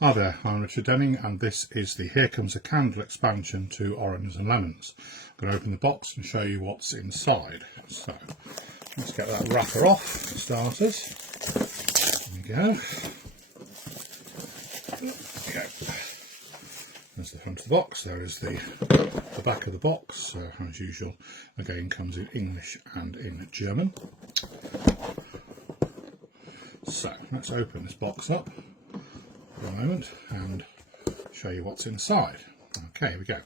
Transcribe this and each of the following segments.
Hi there, I'm Richard Denning and this is the Here Comes a Candle expansion to Oranges and Lemons. I'm going to open the box and show you what's inside. So let's get that wrapper off for starters. There we go. Okay. There's the front of the box, there is the back of the box. So as usual, again comes in English and in German. So let's open this box up for a moment and show you what's inside. Okay, here we go.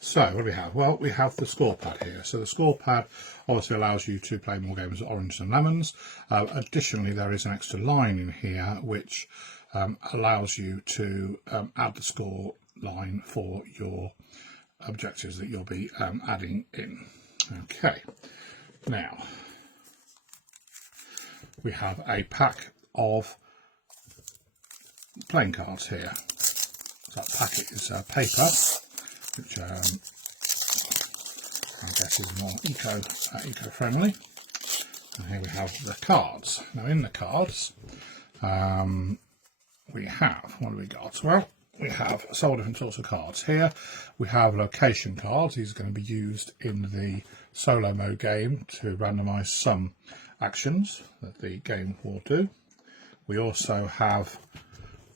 So what do we have? Well, we have the score pad here. So the score pad obviously allows you to play more games of Oranges and Lemons. Additionally, there is an extra line in here which allows you to add the score line for your objectives that you'll be adding in. Okay, now we have a pack of playing cards here. So that packet is paper, which I guess is more eco-friendly. And here we have the cards. Now in the cards we have, what do we got? Well, we have several different sorts of cards here. We have location cards. These are going to be used in the solo mode game to randomise some actions that the game will do. We also have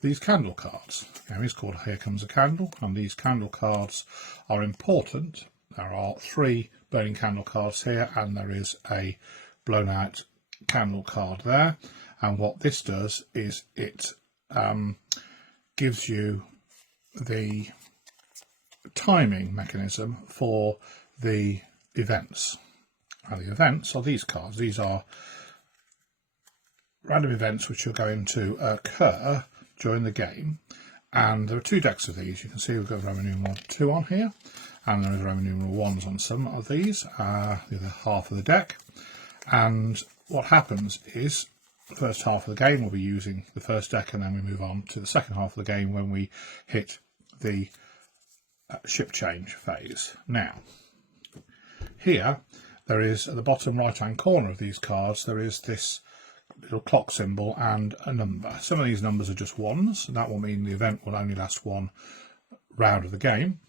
these candle cards. Now it's called Here Comes a Candle, and these candle cards are important. There are 3 burning candle cards here, and there is a blown out candle card there. And what this does is it gives you the timing mechanism for the events. And the events are these cards. These are random events which are going to occur during the game, and there are 2 decks of these. You can see we've got Roman numeral 2 on here, and there is Roman numeral 1s on some of these, the other half of the deck. And what happens is the first half of the game we'll be using the first deck, and then we move on to the second half of the game when we hit the ship change phase. Now here there is, at the bottom right hand corner of these cards, there is this little clock symbol and a number. Some of these numbers are just 1s, and that will mean the event will only last 1 round of the game,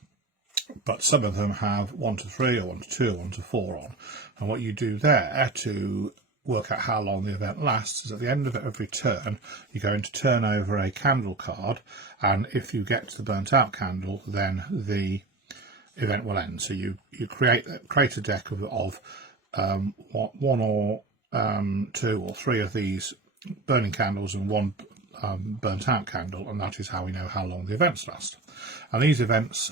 but some of them have 1 to 3 or 1 to 2 or 1 to 4 on. And what you do there to work out how long the event lasts is at the end of every turn you're going to turn over a candle card, and if you get to the burnt out candle then the event will end. So you create a deck of 1 or 2 or 3 of these burning candles and 1 burnt out candle, and that is how we know how long the events last. And these events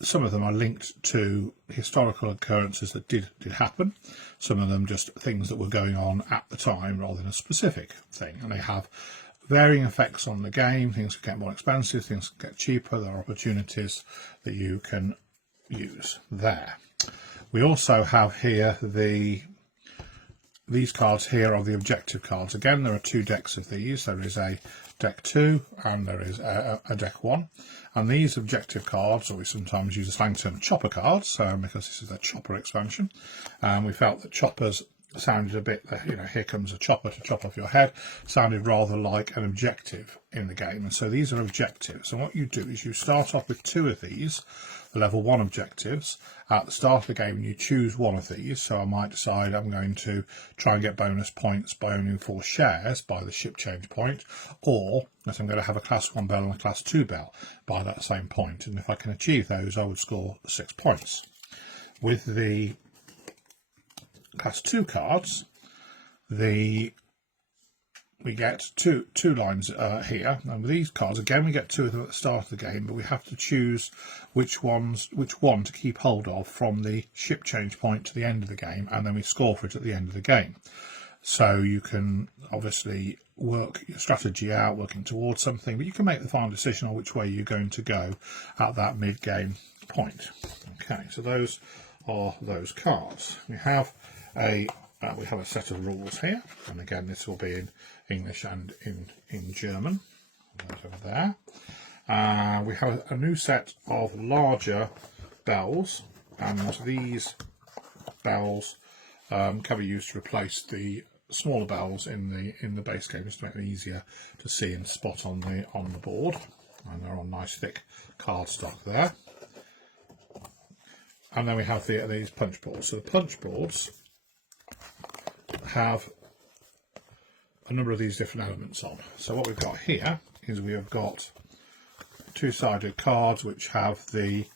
some of them are linked to historical occurrences that did happen. Some of them just things that were going on at the time rather than a specific thing, and they have varying effects on the game. Things can get more expensive, things can get cheaper. There are opportunities that you can use there. We also have here these cards here are the objective cards. Again, there are 2 decks of these. There is a deck 2 and there is a deck 1. And these objective cards, or we sometimes use the slang term chopper cards, because this is a chopper expansion. And we felt that choppers sounded a bit, here comes a chopper to chop off your head, sounded rather like an objective in the game. And so these are objectives. And what you do is you start off with 2 of these, the level 1 objectives. At the start of the game you choose 1 of these. So I might decide I'm going to try and get bonus points by owning 4 shares by the ship change point, or that I'm going to have a class 1 bell and a class 2 bell by that same point. And if I can achieve those, I would score 6 points. With the class 2 cards, we get two lines here, and with these cards again we get 2 of them at the start of the game, but we have to choose which one to keep hold of from the ship change point to the end of the game, and then we score for it at the end of the game. So you can obviously work your strategy out working towards something, but you can make the final decision on which way you're going to go at that mid-game point. Okay, so those are those cards. We have a set of rules here, and again this will be in English and in German. Those over there. We have a new set of larger bells, and these bells can be used to replace the smaller bells in the base game just to make them easier to see and spot on the board, and they're on nice thick cardstock there. And then we have these punch boards. So the punch boards have a number of these different elements on. So what we've got here is we have got two-sided cards which have the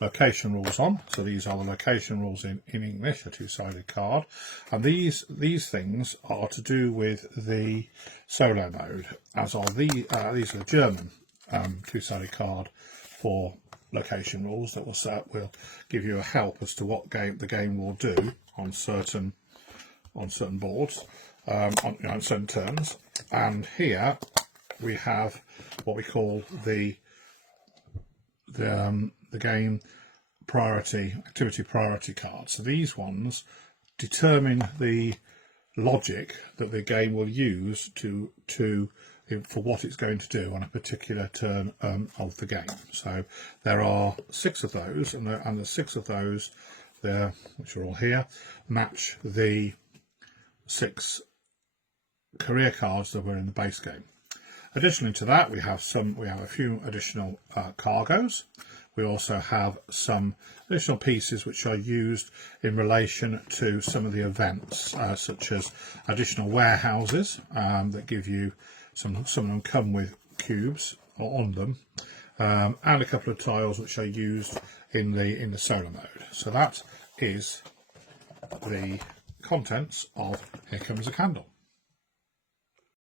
location rules on. So these are the location rules in English, a two-sided card, and these things are to do with the solo mode, as are these are the German two-sided card for location rules that will give you a help as to what the game will do on certain boards, on certain turns. And here we have what we call the game activity priority cards. So these ones determine the logic that the game will use for what it's going to do on a particular turn of the game. So there are 6 of those, and the 6 of those there, which are all here, match the 6 career cards that were in the base game. Additionally to that, we have a few additional cargoes. We also have some additional pieces which are used in relation to some of the events, such as additional warehouses that give you some of them come with cubes on them, and a couple of tiles which are used in the solo mode. So that is the contents of Here Comes a Candle.